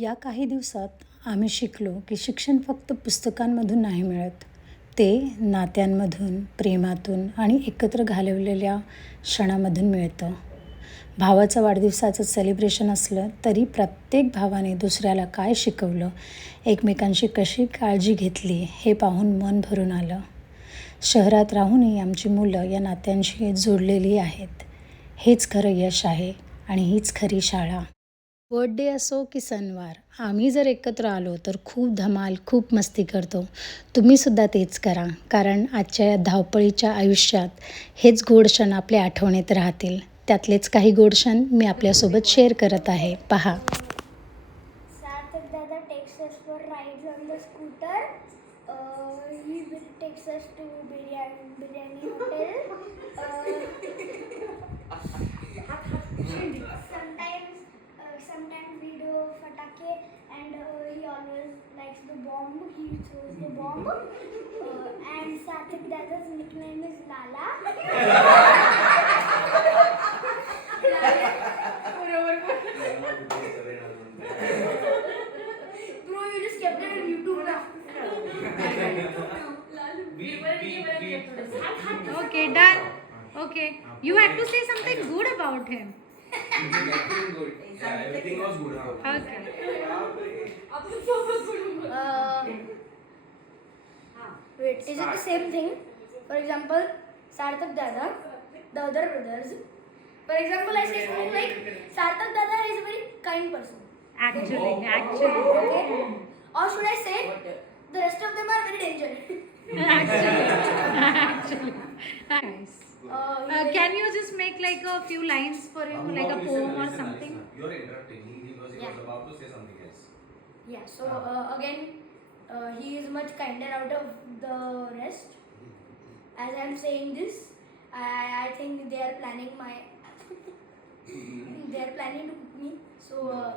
या काही दिवसात आम्ही शिकलो की शिक्षण फक्त पुस्तकांमधून नाही मिळत ते नात्यांमधून प्रेमातून आणि एकत्र घालवलेल्या क्षणामधून मिळतं भावाचं वाढदिवसाचं सेलिब्रेशन असलं तरी प्रत्येक भावाने दुसऱ्याला काय शिकवलं एकमेकांशी कशी काळजी घेतली हे पाहून मन भरून आलं शहरात राहूनही आमची मुलं या नात्यांशी जोडलेली आहेत हेच खरं यश आहे आणि हीच खरी शाळा बर्थडे असो की सणवार आम्ही जर एकत्र आलो तर खूप धमाल खूप मस्ती करतो तुम्हीसुद्धा तेच करा कारण आजच्या या धावपळीच्या आयुष्यात हेच गोड क्षण आपल्या आठवणीत राहतील त्यातलेच काही गोड क्षण मी आपल्यासोबत शेअर करत आहे पहा bomb. He chose the bomb. Uh, and Sathik Dada's nickname is Lala. Bro, you just kept it on YouTube now. Okay, done. Okay. You had to say something good about him. Good. Yeah, everything was good. Okay. Uh, Wait, is it the same thing? For example, Sarthak Dada, the other brothers. For example, I say something like Sarthak Dada is a very kind person. Actually. Oh. Okay. Or should I say the rest of them are very dangerous? Actually. Nice. Uh, uh can you just make like a few lines for him, like a poem or something? You are interrupting him because he was about to say something else. Yeah, so ah. uh, again, uh, he is much kinder out of the rest. As I am saying this, I, I think they are planning my. Mm-hmm. they are planning to me, so uh,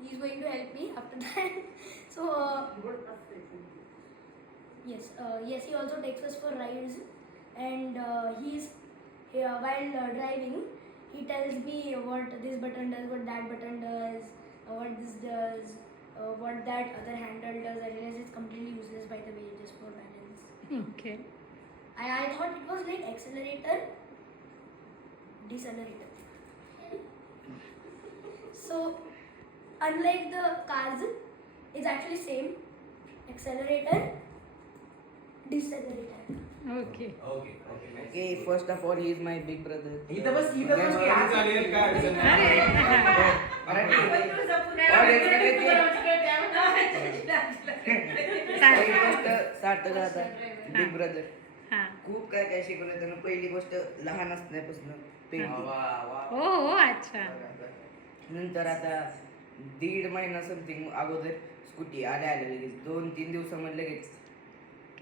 he is going to help me after that. so. Uh, yes, uh, yes, he also takes us for rides and uh, while uh, driving he tells me what this button does what that button does uh, what this does uh, what that other handle does i realize it's completely useless by the way just for balance okay i, I thought it was like accelerator decelerator so unlike the cars it's actually same accelerator okay okay first of all he is my big brother big brother खूप काय काय शिकवलं त्यांना पहिली गोष्ट लहान असण्यापासून नंतर आता दीड महिना समथिंग अगोदर स्कूटी आल्या आल्या लगेच दोन तीन दिवसामध्ये लगेच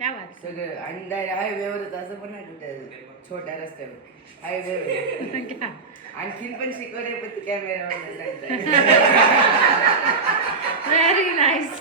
सगळं आणि डायरेक्ट हायवेवरच असं पण आहे कुठे छोट्या रस्त्यावर हायवेवर आणखीन पण शिकवले पण कॅमेऱ्यावर very nice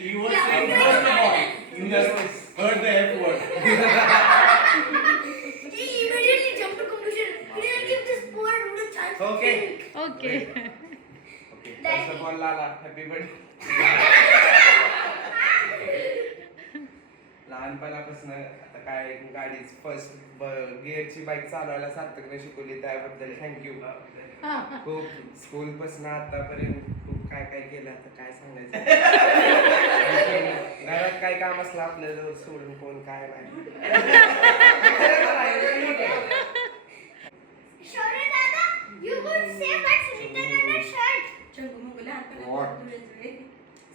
He was yeah, saying first of all, you just heard the F word. he immediately jumped to conclusion. He didn't give this poor dude chance. Okay. Okay. okay. First of all, Lala, happy birthday. लहानपणापासून आता काय गाडी first गिअरची bike चालवायला सार्थकने शिकवली त्याबद्दल thank you खूप school पासून आतापर्यंत खूप काय काय केलं आता काय सांगायचं घरात काय काम असलं आपल्याला सोडून कोण काय नाही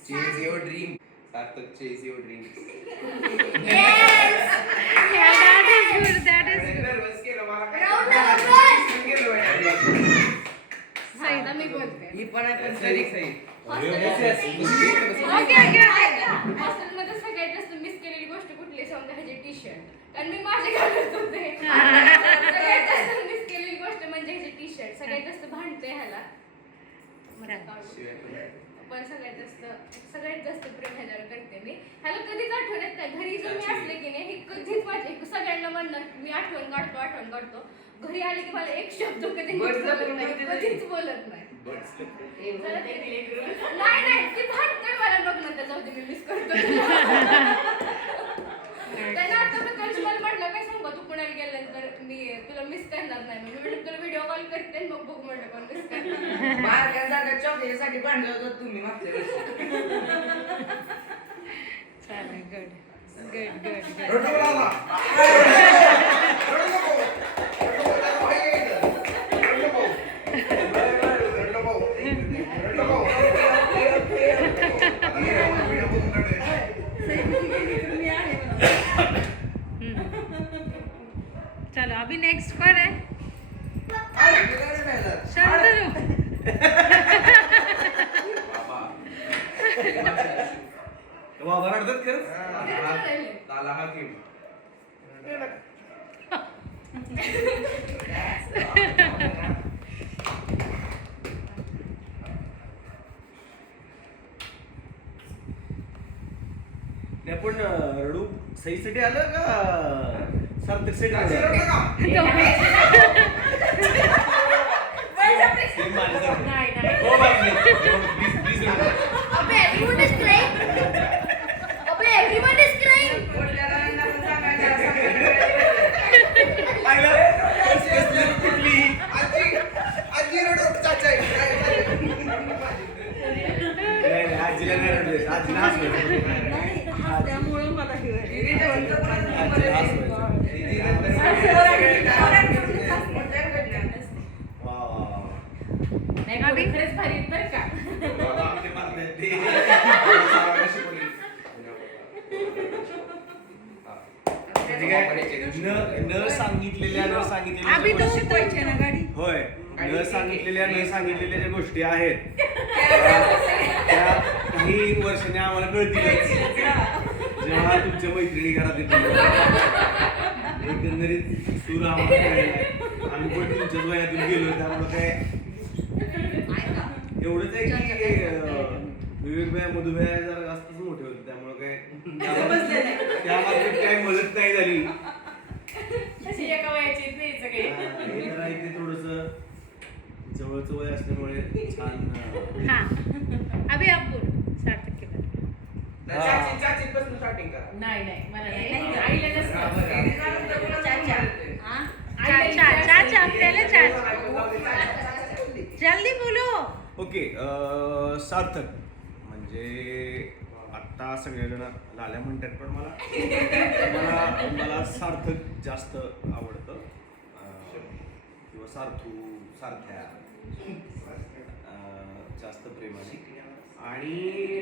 What is your dream? chase your dreams. yes! Yeah, that is good. That is good. मी सगळ्यात जास्त मिस केलेली गोष्ट कुठली म्हणजे मी माझे मिस केलेली गोष्ट म्हणजे टी शर्ट सगळ्यात जास्त भांडते ह्याला पण सगळ्यात जास्त सगळ्यात जास्त प्रेम ह्याच्यावर करते मी ह्याला कधीच आठवण येत नाही घरी जर मी असले की नाही हे कधीच वाटले सगळ्यांना म्हणणार मी आठवण काढतो आठवण काढतो घरी आले की मला एक शब्द कधी बोलत नाही कधीच बोलत नाही नाही नाही ती भात मला लग्न ना मी मिस करतो त्यांना आता सकाळी मला म्हटलं काय सांगतो तू गेलं गेल्यानंतर मी तुला मिस करणार नाही म्हणून मी तुला व्हिडिओ कॉल करते मग बघ म्हटलं पण मिस करणार मारल्या जागा चॉकलेटसाठी भांडलं होतं तुम्ही मागच्या वेळेस चालेल गुड गुड गुड मदत नाही पण रडू सईसाठी आलं का सात साठी शिकलेल्या नाही सांगितलेल्या ज्या गोष्टी आहेत त्या काही वर्षाने आम्हाला कळतील जेव्हा तुमच्या मैत्रिणी घरात एकंदरीत सूर आम्हाला आम्ही पण तुमच्याच वयातून गेलो त्यामुळे काय एवढंच आहे की विवेक भाई जर जरा मोठे होते त्यामुळे काय त्या काय मदत नाही झाली एका वयाची जवळचं वय असल्यामुळे छान अभि बोल सार्थक करा. नाही नाही जल्दी बोलो ओके सार्थक म्हणजे आता सगळेजण लाल्या म्हणतात पण मला मला सार्थक जास्त आवडतं किंवा सार्थू सारथ्या आणि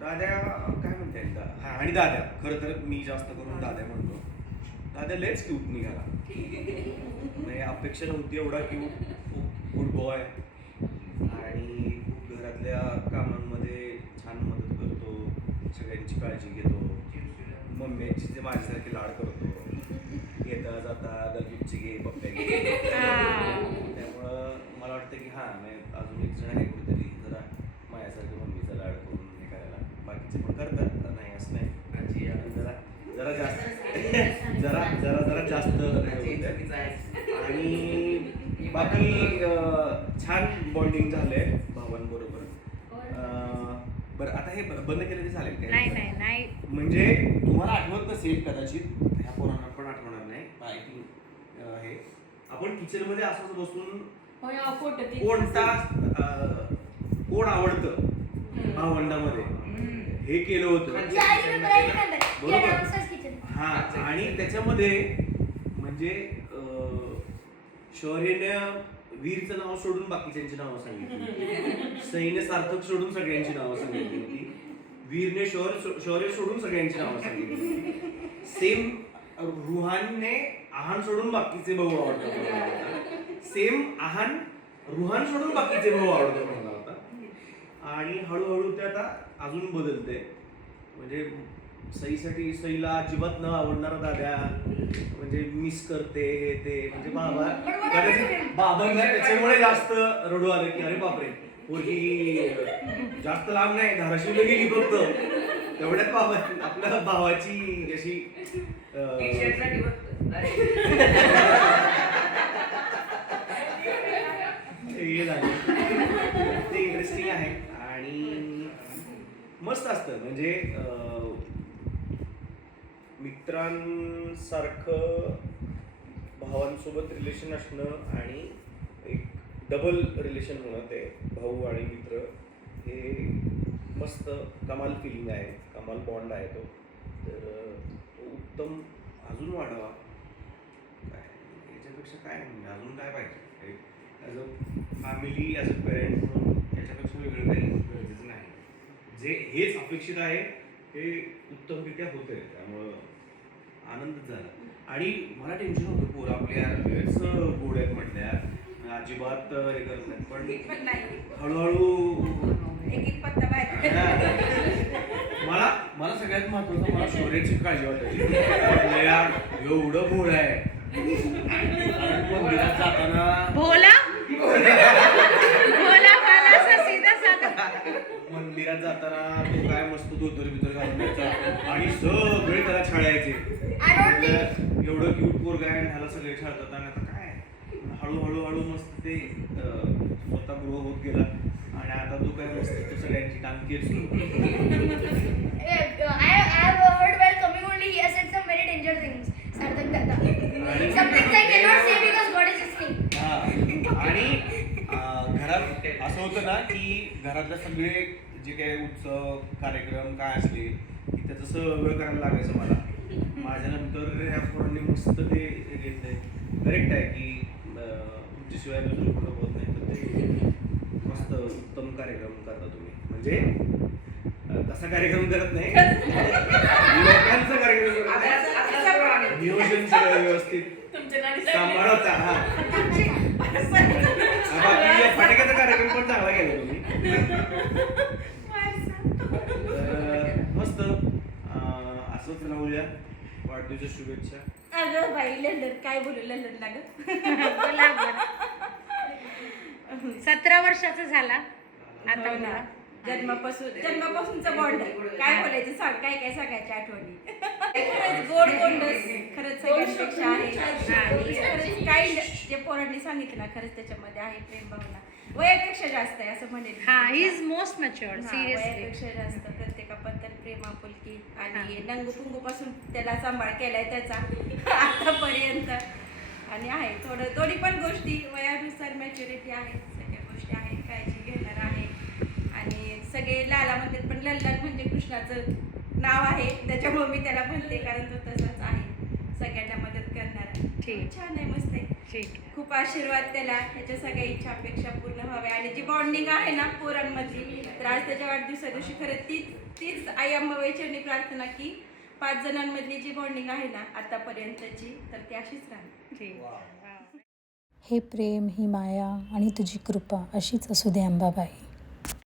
दाद्या काय म्हणता येईल हा आणि दाद्या खरं तर मी जास्त करून दाद्या म्हणतो दाद्या लेच क्यूट निघाला नाही अपेक्षा नव्हती एवढा क्यूट खूप गुड बॉय आणि खूप घरातल्या कामांमध्ये छान मदत करतो सगळ्यांची काळजी घेतो मम्मीची जे माझ्यासारखी लाड करतो येता जाता दलगीपची घे पप्प्या घे आणि छान बॉन्डिंग झालंय भावांबरोबर बर आता हे बंद केलं ते चालेल नाही काय नाही नाही म्हणजे तुम्हाला आठवत नसेल कदाचित ह्या पोरांना पण आठवणार नाही आय थिंक हे आपण किचन मध्ये असंच बसून हो, कोणता कोण आवडतं भावंडामध्ये हे केलं होतं हा आणि त्याच्यामध्ये म्हणजे शौर्यने वीरचं नाव सोडून बाकीच्यांची नावं सांगितली सैन्य सार्थक सोडून सगळ्यांची नावं सांगितली होती वीरने शौर्य शौर्य सोडून सगळ्यांची नावं सांगितली सेम रुहानने आहान सोडून बाकीचे भाऊ आवडतो सेम आहान रुहान सोडून बाकीचे भाऊ आवडतो म्हणला होता आणि हळूहळू ते आता अजून बदलते म्हणजे सईसाठी सईला अजिबात न आवडणार दादा म्हणजे मिस करते हे ते म्हणजे बाबा बाबा बाबांना त्याच्यामुळे जास्त रडू आले की अरे बापरे पोरगी जास्त लांब नाही धाराशिवला गेली फक्त तेवढ्यात बाबा आपल्या भावाची जशी हे झालं ते इंटरेस्टिंग आहे आणि मस्त असतं म्हणजे मित्रांसारखं भावांसोबत रिलेशन असणं आणि एक डबल रिलेशन होणं ते भाऊ आणि मित्र हे मस्त कमाल फिलिंग आहे कमाल बॉन्ड आहे तो तर तो उत्तम अजून वाढवा काय याच्यापेक्षा काय म्हणजे अजून काय पाहिजे as a family as a parent म्हणून त्याच्यापेक्षा वेगळं काही गरजेचं नाही जे हेच अपेक्षित आहे ते उत्तमरित्या होते त्यामुळं आनंद झाला आणि मला टेन्शन होतं पोर आपल्या गोड आहेत म्हटल्या अजिबात हे करत नाही पण हळूहळू मला मला सगळ्यात महत्वाचं मला शोरेची काळजी वाटायची यार एवढं भोळ आहे मंदिरात जाताना भोला मंदिरात जाताना तो काय कुतूर दुर्मित्र घालून द्यायचा आणि सगळे त्याला छळायचे एवढं क्यूट पोर गाय आणि ह्याला सगळे छळतात आणि आता काय हळूहळू हळू मस्त ते स्वतः गृह होत गेला आणि आता तो काय मस्त तो सगळ्यांची टांगती असतो आणि घरात असं होतं ना की घरातल्या सगळे जे काही उत्सव कार्यक्रम काय असले की त्याचं सगळं करायला लागायचं मला माझ्यानंतर ह्या पोरांनी मस्त ते घेतलं आहे करेक्ट आहे की तुमच्याशिवाय दुसरं कुठं होत नाही तर ते मस्त उत्तम कार्यक्रम करता तुम्ही म्हणजे तसा कार्यक्रम करत नाही लोकांचा कार्यक्रम नियोजन सगळं व्यवस्थित सांभाळत हा वाढदिवसाच्या शुभेच्छा अगं बाई लंडन काय बोलू लंडन लागत सतरा वर्षाचा झाला आता हो ना जन्मापासून जन्मापासूनच बॉन्ड काय बोलायचं सांग काय काय सांगायच्या आठवणी खरंच गोड गोंडस खरंच सगळ्यांपेक्षा आहे काही जे पोरांनी सांगितलं ना खरंच त्याच्यामध्ये आहे प्रेम भावना वयापेक्षा जास्त आहे असं म्हणेल हा इज मोस्ट मॅच्युअर सिरियसली वयापेक्षा जास्त प्रेमा प्रेमापुलकी आणि पासून त्याला सांभाळ केलाय त्याचा आतापर्यंत आणि आहे थोडं थोडी पण गोष्टी वयानुसार मॅच्युरिटी आहे सगळ्या गोष्टी आहेत काळजी घेणार आहे आणि सगळे लाला म्हणते पण लल्लाल म्हणजे कृष्णाचं नाव आहे त्याच्यामुळे मी त्याला म्हणते कारण तो तसाच आहे सगळ्यांना मदत करणार ठीक छान आहे मस्त आहे ठीक खूप आशीर्वाद त्याला त्याच्या सगळ्या इच्छा अपेक्षा पूर्ण व्हाव्या आणि जी बॉन्डिंग आहे ना पोरांमधली तर आज त्याच्या वाढदिवसा दिवशी खरं तीच तीच आई अंबाबाईच्यांनी प्रार्थना की पाच जणांमधली जी बॉन्डिंग आहे ना आतापर्यंतची तर ती अशीच राहील हे प्रेम ही माया आणि तुझी कृपा अशीच असू दे अंबाबाई